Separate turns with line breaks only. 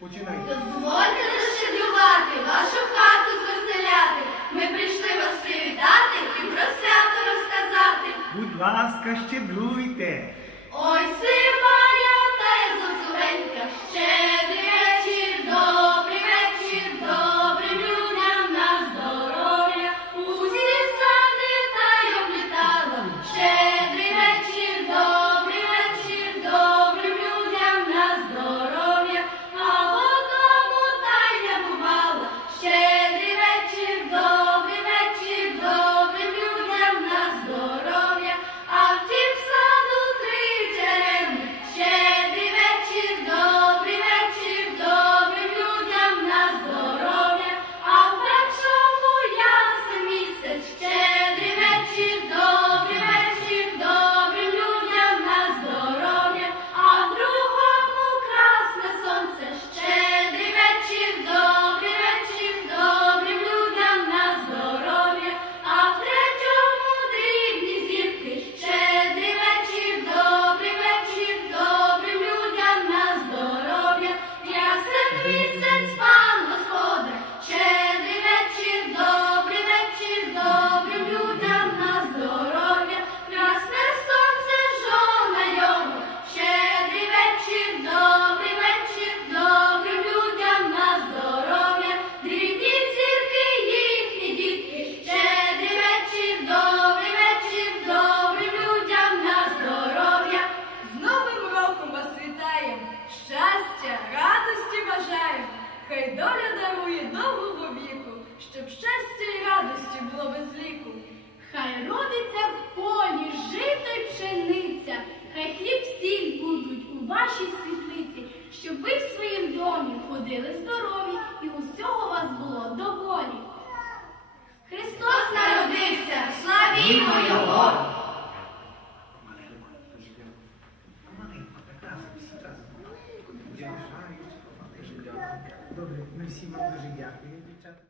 Починайте.
Дозвольте розшиблювати, вашу хату заселяти. Ми прийшли вас привітати і про свято розказати.
Будь ласка, щедруйте.
Ой,
сима! щастя, радості бажаю, хай доля дарує довгого віку, щоб щастя і радості було без ліку.
Хай родиться в полі, жито й пшениця, хай хліб сіль будуть у вашій світлиці, щоб ви в своїм домі ходили здорові і усього вас було доволі. Христос народився, славімо Його!
Добре, ми всі вам дуже дякуємо, дівчата.